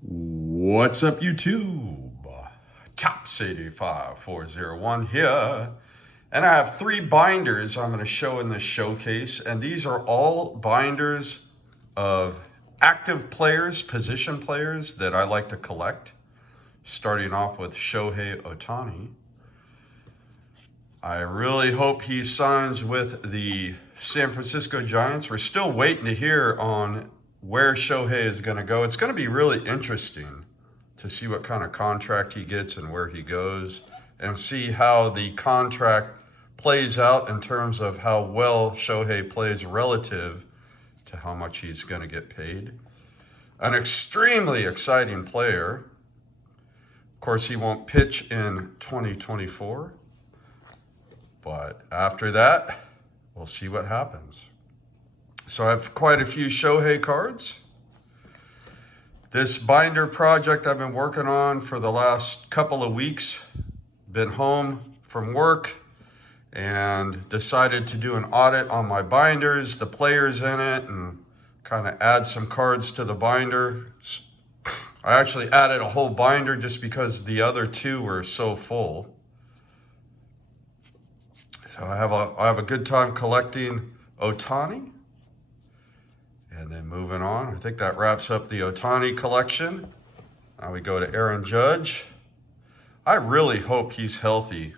What's up, YouTube? Tops85401 here. And I have three binders I'm going to show in this showcase. And these are all binders of active players, position players that I like to collect. Starting off with Shohei Ohtani. I really hope he signs with the San Francisco Giants. We're still waiting to hear on where Shohei is going to go. It's going to be really interesting to see what kind of contract he gets and where he goes, and see how the contract plays out in terms of how well Shohei plays relative to how much he's going to get paid. An extremely exciting player. Of course, he won't pitch in 2024. But after that, we'll see what happens. So I have quite a few Shohei cards. This binder project I've been working on for the last couple of weeks. Been home from work and decided to do an audit on my binders, the players in it, and kind of add some cards to the binder. I actually added a whole binder just because the other two were so full. So I have a good time collecting Ohtani. And then moving on, I think that wraps up the Ohtani collection. Now we go to Aaron Judge. I really hope he's healthy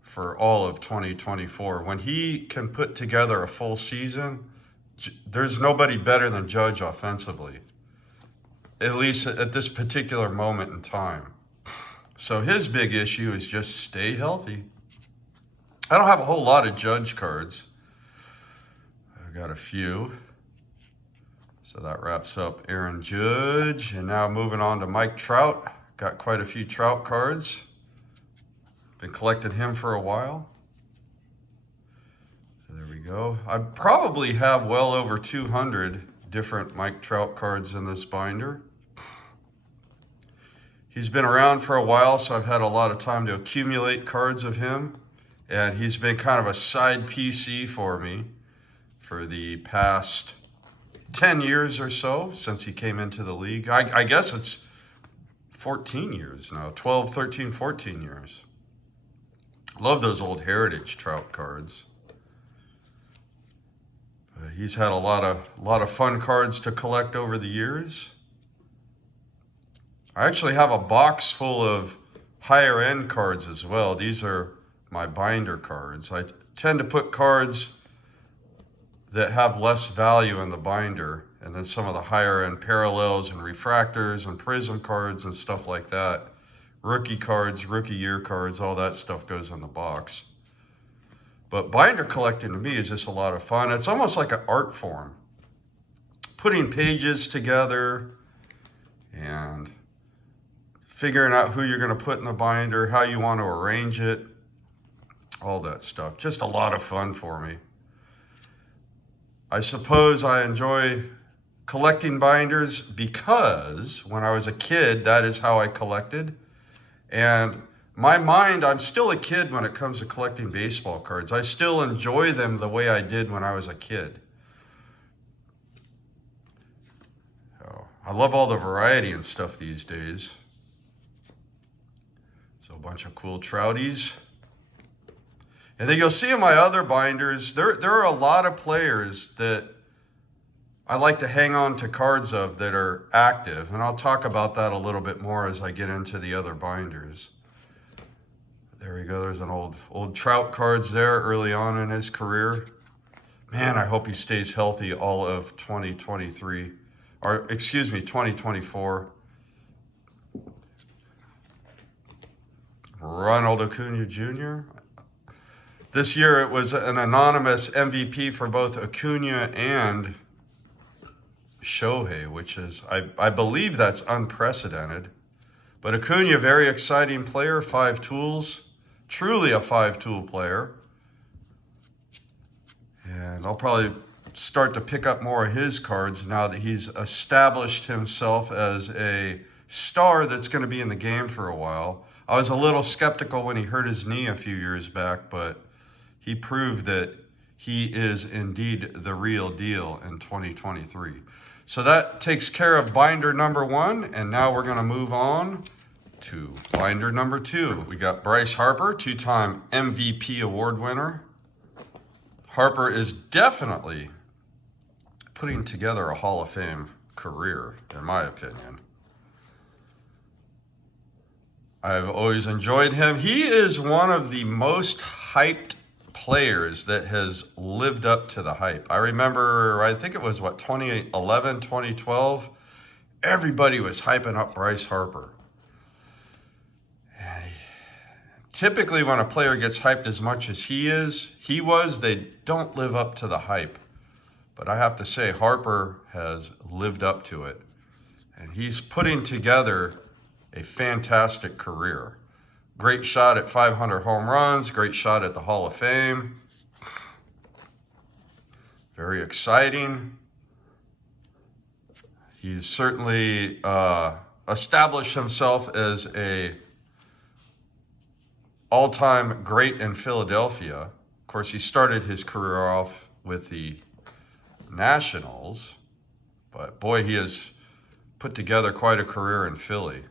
for all of 2024. When he can put together a full season, there's nobody better than Judge offensively, at least at this particular moment in time. So his big issue is just stay healthy. I don't have a whole lot of Judge cards. I've got a few. So that wraps up Aaron Judge. And now moving on to Mike Trout. Got quite a few Trout cards. Been collecting him for a while. So there we go. I probably have well over 200 different Mike Trout cards in this binder. He's been around for a while, so I've had a lot of time to accumulate cards of him. And he's been kind of a side PC for me for the past 10 years or so since he came into the league. I guess it's 14 years now, 12, 13, 14 years. Love those old Heritage Trout cards. He's had a lot of fun cards to collect over the years. I actually have a box full of higher end cards as well. These are my binder cards. I tend to put cards that have less value in the binder, and then some of the higher end parallels and refractors and prism cards and stuff like that. Rookie cards, rookie year cards, all that stuff goes in the box. But binder collecting to me is just a lot of fun. It's almost like an art form. Putting pages together and figuring out who you're going to put in the binder, how you want to arrange it, all that stuff. Just a lot of fun for me. I suppose I enjoy collecting binders because when I was a kid, that is how I collected. And my mind, I'm still a kid when it comes to collecting baseball cards. I still enjoy them the way I did when I was a kid. So I love all the variety and stuff these days. So a bunch of cool Trouties. And then you'll see in my other binders, there are a lot of players that I like to hang on to cards of that are active. And I'll talk about that a little bit more as I get into the other binders. There we go. There's an old Trout cards there early on in his career. Man, I hope he stays healthy all of 2023. Or, excuse me, 2024. Ronald Acuna Jr. This year it was an anonymous MVP for both Acuna and Shohei, which is, I believe that's unprecedented. But Acuna, very exciting player, 5 tools, truly a 5-tool player. And I'll probably start to pick up more of his cards now that he's established himself as a star that's going to be in the game for a while. I was a little skeptical when he hurt his knee a few years back, but he proved that he is indeed the real deal in 2023. So that takes care of binder number 1, and now we're going to move on to binder number 2. We got Bryce Harper, 2-time MVP award winner. Harper is definitely putting together a Hall of Fame career, in my opinion. I've always enjoyed him. He is one of the most hyped players that has lived up to the hype. I remember, I think it was 2011, 2012, everybody was hyping up Bryce Harper. And typically when a player gets hyped as much as he was, they don't live up to the hype. But I have to say, Harper has lived up to it. And he's putting together a fantastic career. Great shot at 500 home runs, great shot at the Hall of Fame. Very exciting. He's certainly established himself as a all-time great in Philadelphia. Of course, he started his career off with the Nationals, but boy, he has put together quite a career in Philly.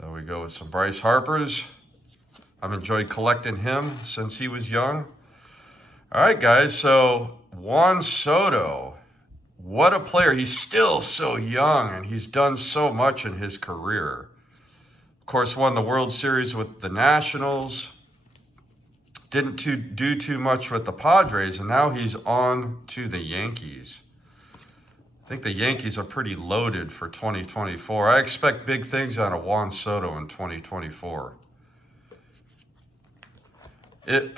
There we go with some Bryce Harpers. I've enjoyed collecting him since he was young. All right, guys, so Juan Soto, what a player. He's still so young, and he's done so much in his career. Of course, won the World Series with the Nationals. Didn't do too much with the Padres, and now he's on to the Yankees. I think the Yankees are pretty loaded for 2024. I expect big things out of Juan Soto in 2024.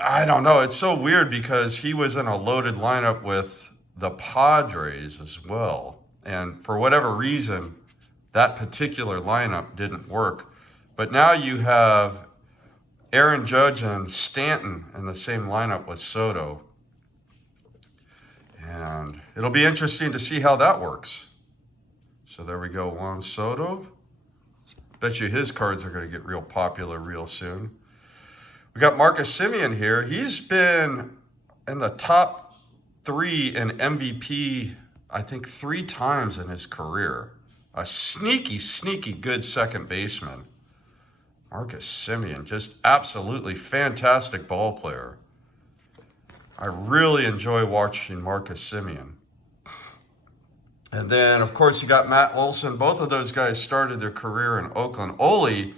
I don't know. It's so weird because he was in a loaded lineup with the Padres as well. And for whatever reason, that particular lineup didn't work. But now you have Aaron Judge and Stanton in the same lineup with Soto. And it'll be interesting to see how that works. So there we go, Juan Soto. Bet you his cards are going to get real popular real soon. We got Marcus Semien here. He's been in the top 3 in MVP, I think 3 times in his career. A sneaky good second baseman. Marcus Semien, just absolutely fantastic ball player. I really enjoy watching Marcus Semien. And then, of course, you got Matt Olson. Both of those guys started their career in Oakland. Ole,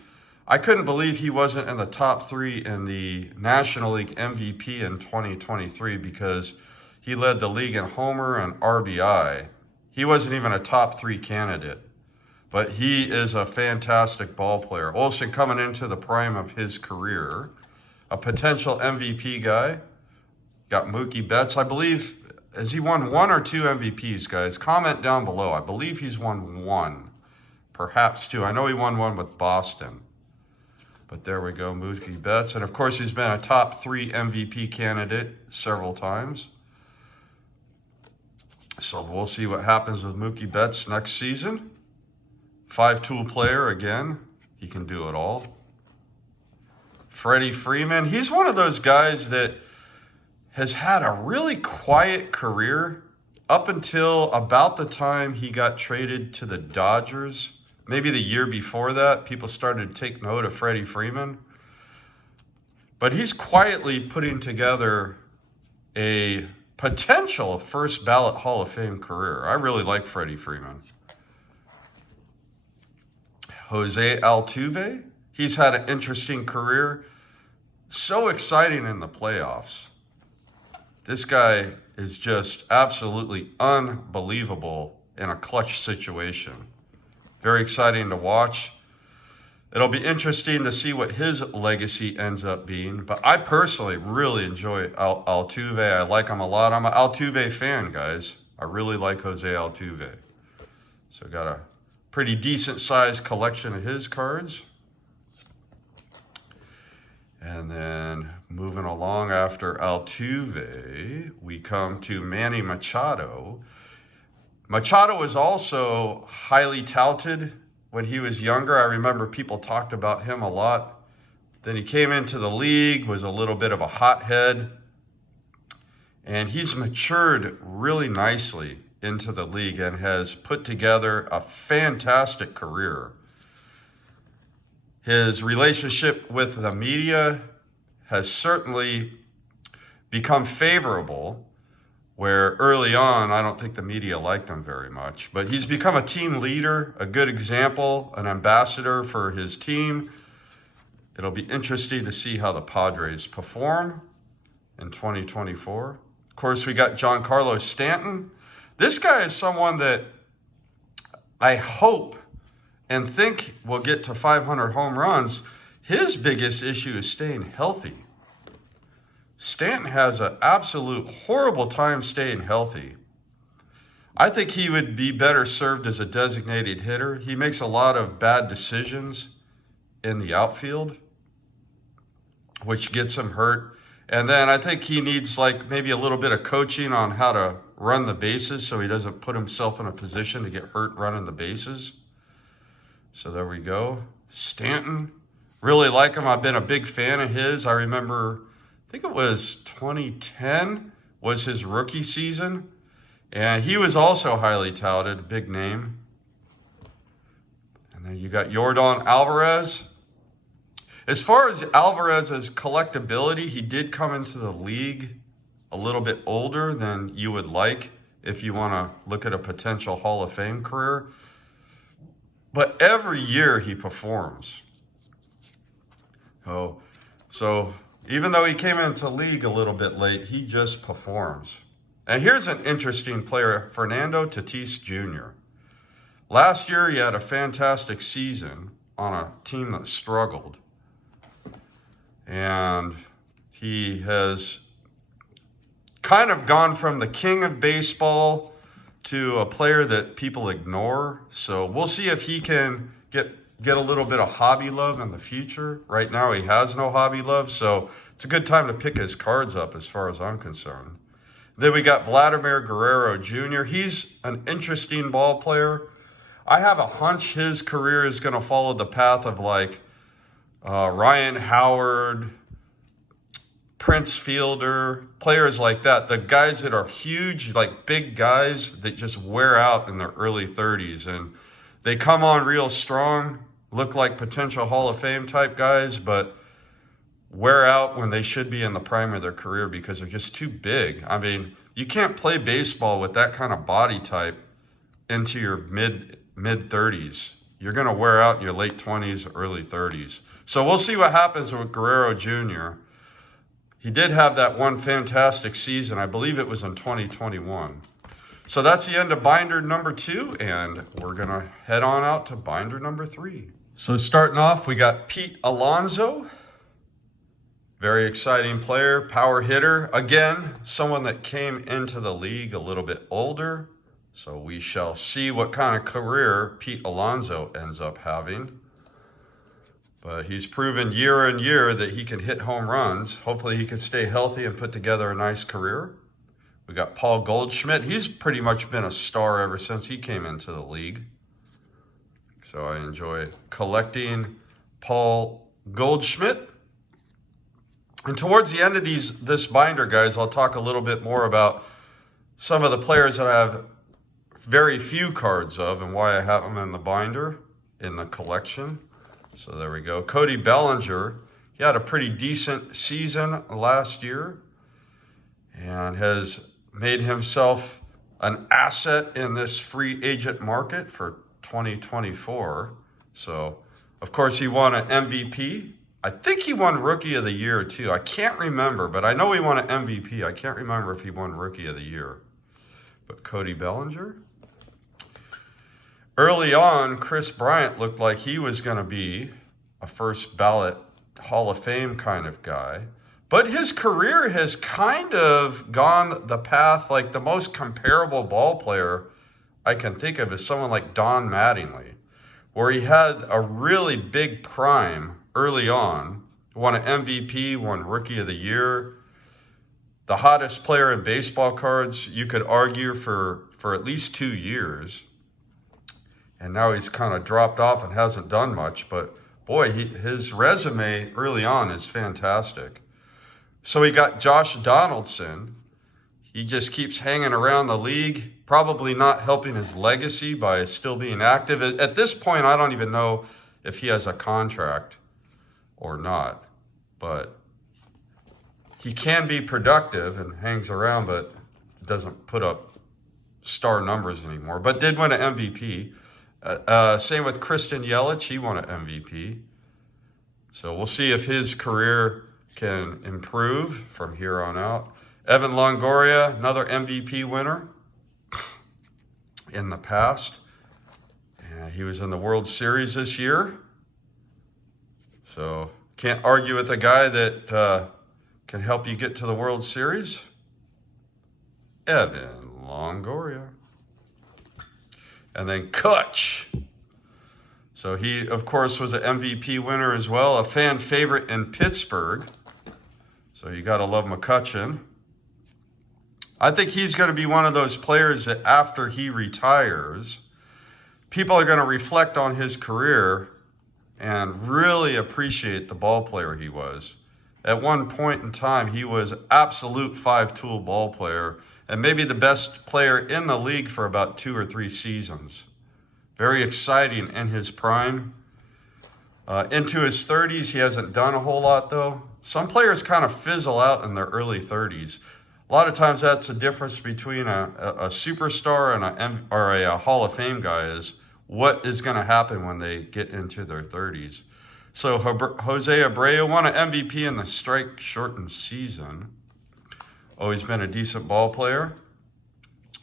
I couldn't believe he wasn't in the top 3 in the National League MVP in 2023 because he led the league in homer and RBI. He wasn't even a top 3 candidate. But he is a fantastic ball player. Olson coming into the prime of his career. A potential MVP guy. Got Mookie Betts. I believe, has he won 1 or 2 MVPs, guys? Comment down below. I believe he's won 1. Perhaps 2. I know he won 1 with Boston. But there we go, Mookie Betts. And of course, he's been a top 3 MVP candidate several times. So we'll see what happens with Mookie Betts next season. 5-tool player again. He can do it all. Freddie Freeman. He's one of those guys that has had a really quiet career up until about the time he got traded to the Dodgers. Maybe the year before that, people started to take note of Freddie Freeman. But he's quietly putting together a potential first ballot Hall of Fame career. I really like Freddie Freeman. Jose Altuve. He's had an interesting career. So exciting in the playoffs. This guy is just absolutely unbelievable in a clutch situation. Very exciting to watch. It'll be interesting to see what his legacy ends up being. But I personally really enjoy Altuve. I like him a lot. I'm an Altuve fan, guys. I really like Jose Altuve. So got a pretty decent sized collection of his cards. And then moving along after Altuve, we come to Manny Machado. Machado was also highly touted when he was younger. I remember people talked about him a lot. Then he came into the league, was a little bit of a hothead. And he's matured really nicely into the league and has put together a fantastic career. His relationship with the media has certainly become favorable, where early on, I don't think the media liked him very much. But he's become a team leader, a good example, an ambassador for his team. It'll be interesting to see how the Padres perform in 2024. Of course, we got Giancarlo Stanton. This guy is someone that I hope and think will get to 500 home runs. His biggest issue is staying healthy. Stanton has an absolute horrible time staying healthy. I think he would be better served as a designated hitter. He makes a lot of bad decisions in the outfield, which gets him hurt. And then I think he needs like maybe a little bit of coaching on how to run the bases so he doesn't put himself in a position to get hurt running the bases. So there we go. Stanton, really like him. I've been a big fan of his. I remember, I think it was 2010 was his rookie season. And he was also highly touted, big name. And then you got Yordan Alvarez. As far as Alvarez's collectability, he did come into the league a little bit older than you would like if you want to look at a potential Hall of Fame career. But every year he performs. So even though he came into the league a little bit late, he just performs. And here's an interesting player, Fernando Tatis Jr. Last year he had a fantastic season on a team that struggled. And he has kind of gone from the king of baseball to a player that people ignore. So we'll see if he can get a little bit of hobby love in the future. Right now he has no hobby love, so it's a good time to pick his cards up as far as I'm concerned. Then we got Vladimir Guerrero Jr. He's an interesting ball player. I have a hunch his career is going to follow the path of like Ryan Howard, Prince Fielder, players like that. The guys that are huge, like big guys that just wear out in their early 30s. And they come on real strong, look like potential Hall of Fame type guys, but wear out when they should be in the prime of their career because they're just too big. I mean, you can't play baseball with that kind of body type into your mid 30s. You're going to wear out in your late 20s, early 30s. So we'll see what happens with Guerrero Jr. He did have that one fantastic season. I believe it was in 2021. So that's the end of binder number 2, and we're going to head on out to binder number 3. So starting off, we got Pete Alonso. Very exciting player, power hitter. Again, someone that came into the league a little bit older. So we shall see what kind of career Pete Alonso ends up having. But he's proven year in year that he can hit home runs. Hopefully he can stay healthy and put together a nice career. We got Paul Goldschmidt. He's pretty much been a star ever since he came into the league. So I enjoy collecting Paul Goldschmidt. And towards the end of this binder, guys, I'll talk a little bit more about some of the players that I have very few cards of and why I have them in the binder, in the collection. So there we go. Cody Bellinger, he had a pretty decent season last year and has made himself an asset in this free agent market for 2024. So, of course, he won an MVP. I think he won Rookie of the Year, too. I can't remember, but I know he won an MVP. I can't remember if he won Rookie of the Year. But Cody Bellinger. Early on, Chris Bryant looked like he was going to be a first ballot Hall of Fame kind of guy. But his career has kind of gone the path, like the most comparable ball player I can think of is someone like Don Mattingly, where he had a really big prime early on, won an MVP, won Rookie of the Year, the hottest player in baseball cards, you could argue, for at least 2 years. And now he's kind of dropped off and hasn't done much. But boy, his resume early on is fantastic. So we got Josh Donaldson. He just keeps hanging around the league, probably not helping his legacy by still being active. At this point, I don't even know if he has a contract or not, but he can be productive and hangs around, but doesn't put up star numbers anymore, but did win an MVP. Same with Christian Yelich. He won an MVP. So we'll see if his career can improve from here on out. Evan Longoria, another MVP winner in the past. He was in the World Series this year. So can't argue with a guy that can help you get to the World Series. Evan Longoria. And then Kutch. So he, of course, was an MVP winner as well, a fan favorite in Pittsburgh. So you got to love McCutchen. I think he's going to be one of those players that after he retires, people are going to reflect on his career and really appreciate the ball player he was. At one point in time, he was absolute five-tool ball player and maybe the best player in the league for about 2 or 3 seasons. Very exciting in his prime. Into his 30s, he hasn't done a whole lot, though. Some players kind of fizzle out in their early 30s. A lot of times that's the difference between a superstar and a Hall of Fame guy is what is going to happen when they get into their 30s. So Jose Abreu won an MVP in the strike-shortened season. Always been a decent ball player.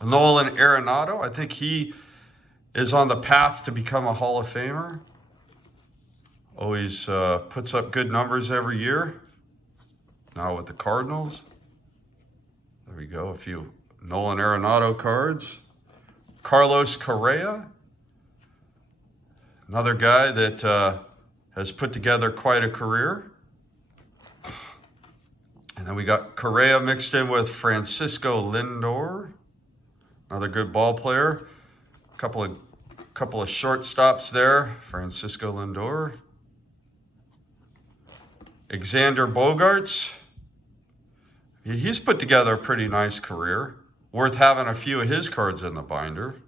Nolan Arenado, I think he is on the path to become a Hall of Famer. Always puts up good numbers every year. Now with the Cardinals. There we go, a few Nolan Arenado cards. Carlos Correa, another guy that has put together quite a career. And then we got Correa mixed in with Francisco Lindor, another good ball player. Couple of shortstops there, Francisco Lindor. Xander Bogaerts. He's put together a pretty nice career. Worth having a few of his cards in the binder.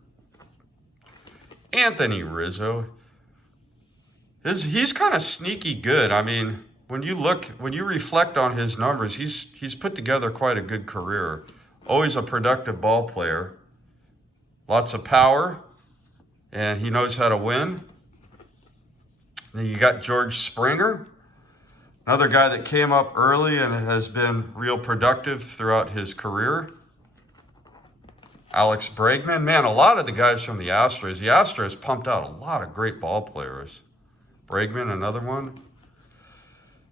Anthony Rizzo. He's kind of sneaky good. I mean, when you reflect on his numbers, he's put together quite a good career. Always a productive ball player. Lots of power, and he knows how to win. Then you got George Springer, another guy that came up early and has been real productive throughout his career. Alex Bregman. Man, a lot of the guys from the Astros pumped out a lot of great ball players. Bregman, another one.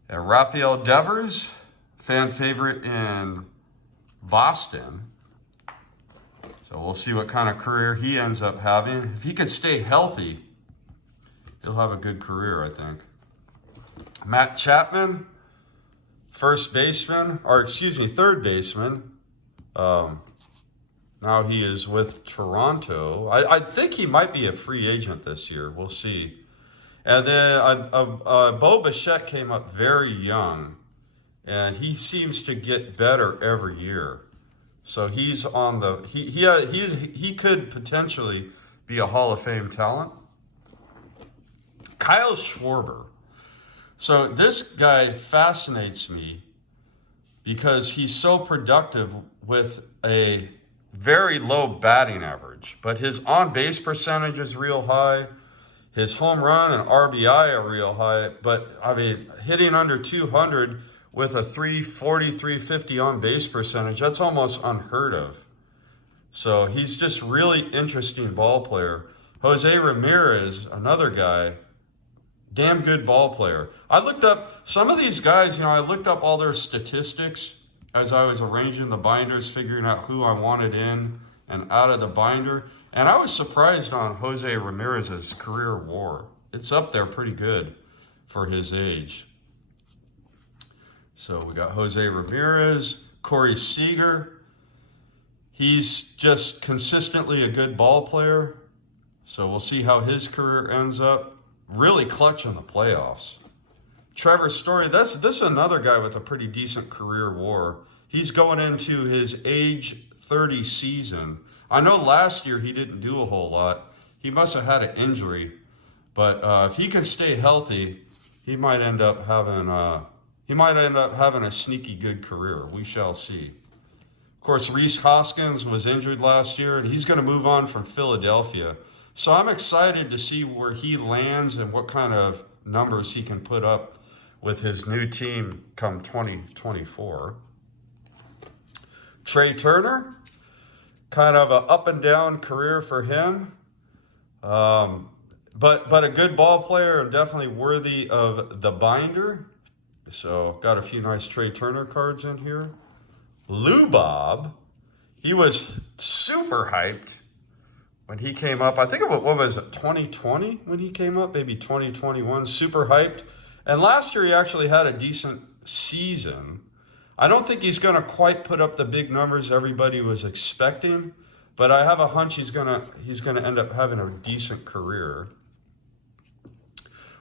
And Rafael Devers, fan favorite in Boston. So we'll see what kind of career he ends up having. If he can stay healthy, he'll have a good career, I think. Matt Chapman, third baseman. Now he is with Toronto. I think he might be a free agent this year. We'll see. And then Bo Bichette came up very young, and he seems to get better every year. So he's on the he could potentially be a Hall of Fame talent. Kyle Schwarber. So this guy fascinates me because he's so productive with a very low batting average, but his on-base percentage is real high. His home run and RBI are real high, but I mean, hitting under 200 with a 340, 350 on-base percentage, that's almost unheard of. So he's just really interesting ball player. Jose Ramirez, another guy, damn good ball player. I looked up some of these guys, I looked up all their statistics as I was arranging the binders, figuring out who I wanted in and out of the binder. And I was surprised on Jose Ramirez's career WAR. It's up there pretty good for his age. So we got Jose Ramirez, Corey Seager. He's just consistently a good ball player. So we'll see how his career ends up. Really clutch in the playoffs. Trevor Story, this is another guy with a pretty decent career WAR. He's going into his age 30 season. I know last year he didn't do a whole lot. He must have had an injury, but if he can stay healthy, he might end up having a sneaky good career. We shall see. Of course, Rhys Hoskins was injured last year, and he's going to move on from Philadelphia. So I'm excited to see where he lands and what kind of numbers he can put up with his new team come 2024. Trey Turner, kind of an up and down career for him, but a good ball player and definitely worthy of the binder. So got a few nice Trey Turner cards in here. Lou Bob, he was super hyped when he came up. I think what was it, 2020 when he came up, maybe 2021, super hyped. And last year he actually had a decent season. I don't think he's going to quite put up the big numbers everybody was expecting, but I have a hunch he's going to end up having a decent career.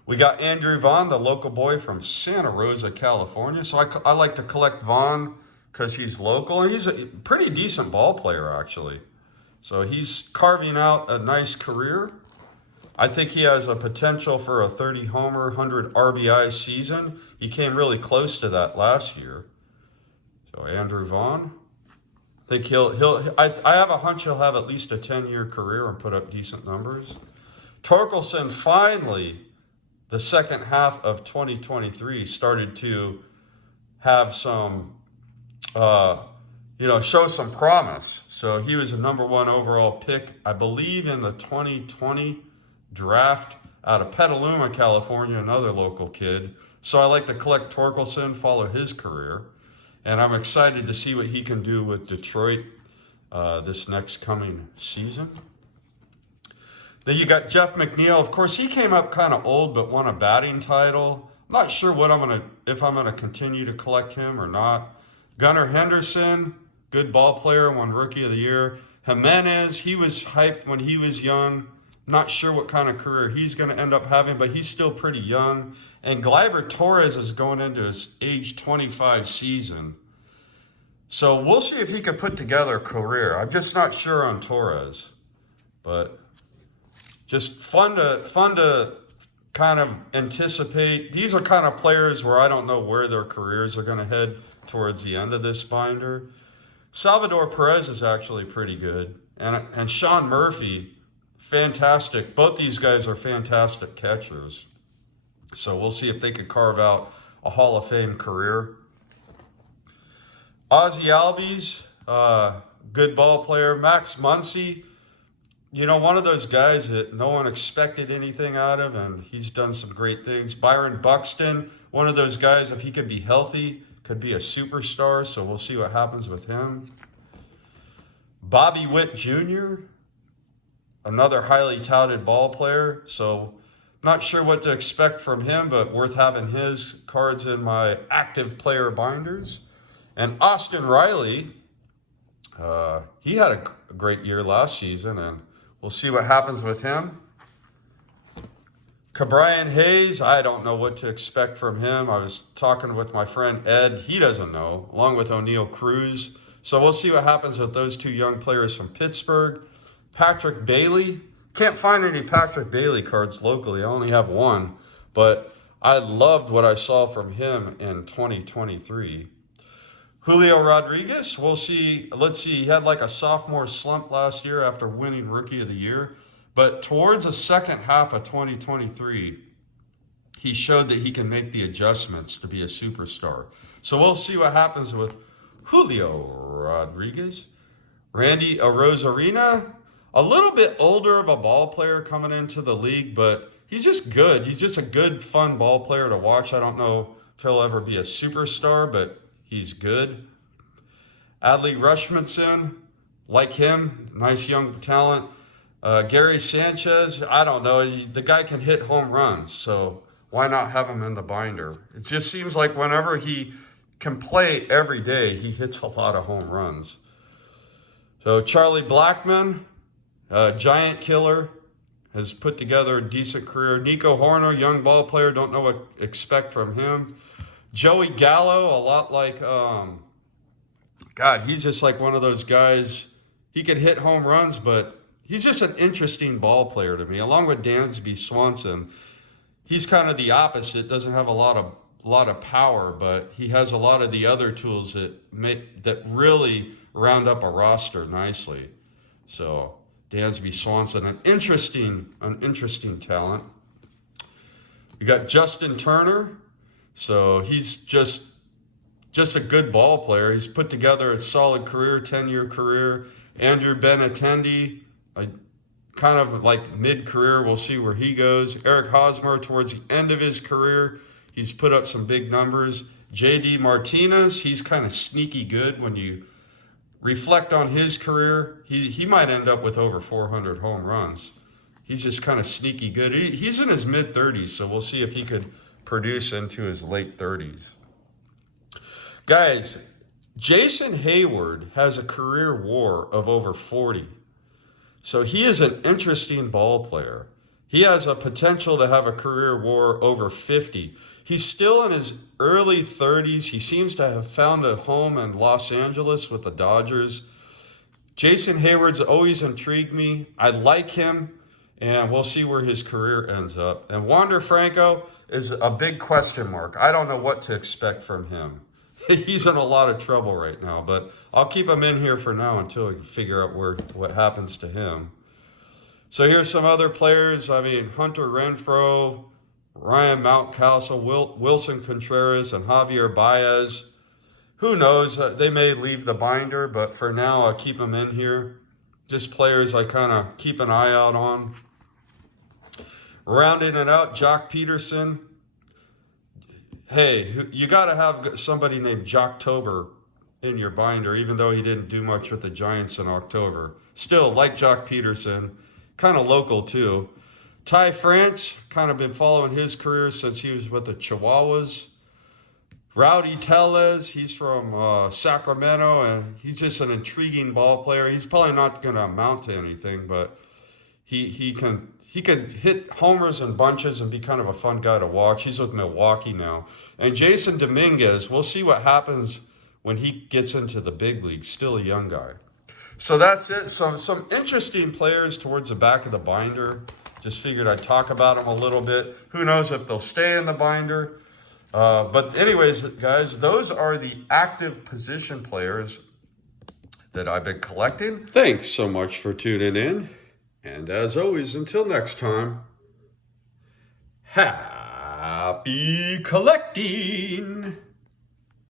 We got Andrew Vaughn, the local boy from Santa Rosa, California. So I like to collect Vaughn because he's local. He's a pretty decent ball player, actually. So he's carving out a nice career. I think he has a potential for a 30 homer, 100 RBI season. He came really close to that last year. So Andrew Vaughn, I think I have a hunch he'll have at least a 10-year career and put up decent numbers. Torkelson finally, the second half of 2023, started to have some, show some promise. So he was a #1 overall pick, I believe, in the 2020 draft out of Petaluma, California, another local kid. So I like to collect Torkelson, follow his career. And I'm excited to see what he can do with Detroit this next coming season. Then you got Jeff McNeil. Of course, he came up kind of old, but won a batting title. I'm not sure if I'm gonna continue to collect him or not. Gunnar Henderson, good ball player, won Rookie of the Year. Jimenez, he was hyped when he was young. Not sure what kind of career he's going to end up having, but he's still pretty young. And Gleyber Torres is going into his age 25 season. So we'll see if he could put together a career. I'm just not sure on Torres. But just fun to kind of anticipate. These are kind of players where I don't know where their careers are going to head towards the end of this binder. Salvador Perez is actually pretty good. And Sean Murphy, fantastic. Both these guys are fantastic catchers. So we'll see if they could carve out a Hall of Fame career. Ozzie Albies, good ball player. Max Muncy, one of those guys that no one expected anything out of, and he's done some great things. Byron Buxton, one of those guys, if he could be healthy, could be a superstar. So we'll see what happens with him. Bobby Witt Jr., another highly touted ball player, so not sure what to expect from him, but worth having his cards in my active player binders. And Austin Riley, he had a great year last season, and we'll see what happens with him. Ke'Bryan Hayes, I don't know what to expect from him. I was talking with my friend Ed, he doesn't know, along with O'Neal Cruz. So we'll see what happens with those two young players from Pittsburgh. Patrick Bailey, can't find any Patrick Bailey cards locally. I only have one, but I loved what I saw from him in 2023. Julio Rodriguez, we'll see. Let's see, he had like a sophomore slump last year after winning Rookie of the Year, but towards the second half of 2023, he showed that he can make the adjustments to be a superstar. So we'll see what happens with Julio Rodriguez. Randy Arozarena, a little bit older of a ball player coming into the league, but he's just good. He's just a good, fun ball player to watch. I don't know if he'll ever be a superstar, but he's good. Adley Rutschmanson, like him, nice young talent. Gary Sanchez, I don't know. The guy can hit home runs, so why not have him in the binder? It just seems like whenever he can play every day, he hits a lot of home runs. So Charlie Blackmon, giant killer, has put together a decent career. Nico Horner, young ball player, don't know what to expect from him. Joey Gallo, a lot like God, he's just like one of those guys. He could hit home runs, but he's just an interesting ball player to me. Along with Dansby Swanson, he's kind of the opposite. Doesn't have a lot of power, but he has a lot of the other tools that really round up a roster nicely. So Dansby Swanson, an interesting talent. You got Justin Turner. So he's just a good ball player. He's put together a solid career, 10-year career. Andrew Benintendi, kind of like mid-career. We'll see where he goes. Eric Hosmer, towards the end of his career, he's put up some big numbers. J.D. Martinez, he's kind of sneaky good. When you reflect on his career, he might end up with over 400 home runs. He's just kind of sneaky good. He's in his mid-30s, so we'll see if he could produce into his late 30s. Guys, Jason Hayward has a career WAR of over 40. So he is an interesting ball player. He has a potential to have a career WAR over 50. He's still in his early 30s. He seems to have found a home in Los Angeles with the Dodgers. Jason Hayward's always intrigued me. I like him, and we'll see where his career ends up. And Wander Franco is a big question mark. I don't know what to expect from him. He's in a lot of trouble right now, but I'll keep him in here for now until we figure out what happens to him. So here's some other players. I mean, Hunter Renfroe, Ryan Mountcastle, Wilson Contreras, and Javier Baez. Who knows? They may leave the binder, but for now, I'll keep them in here. Just players I kind of keep an eye out on. Rounding it out, Jock Peterson. Hey, you got to have somebody named Jocktober in your binder, even though he didn't do much with the Giants in October. Still, like Jock Peterson, kind of local too. Ty France, kind of been following his career since he was with the Chihuahuas. Rowdy Tellez, he's from Sacramento, and he's just an intriguing ball player. He's probably not going to amount to anything, but he can hit homers in bunches and be kind of a fun guy to watch. He's with Milwaukee now. And Jason Dominguez, we'll see what happens when he gets into the big leagues. Still a young guy. So that's it. Some interesting players towards the back of the binder. Just figured I'd talk about them a little bit. Who knows if they'll stay in the binder. But anyways, guys, those are the active position players that I've been collecting. Thanks so much for tuning in. And as always, until next time, happy collecting!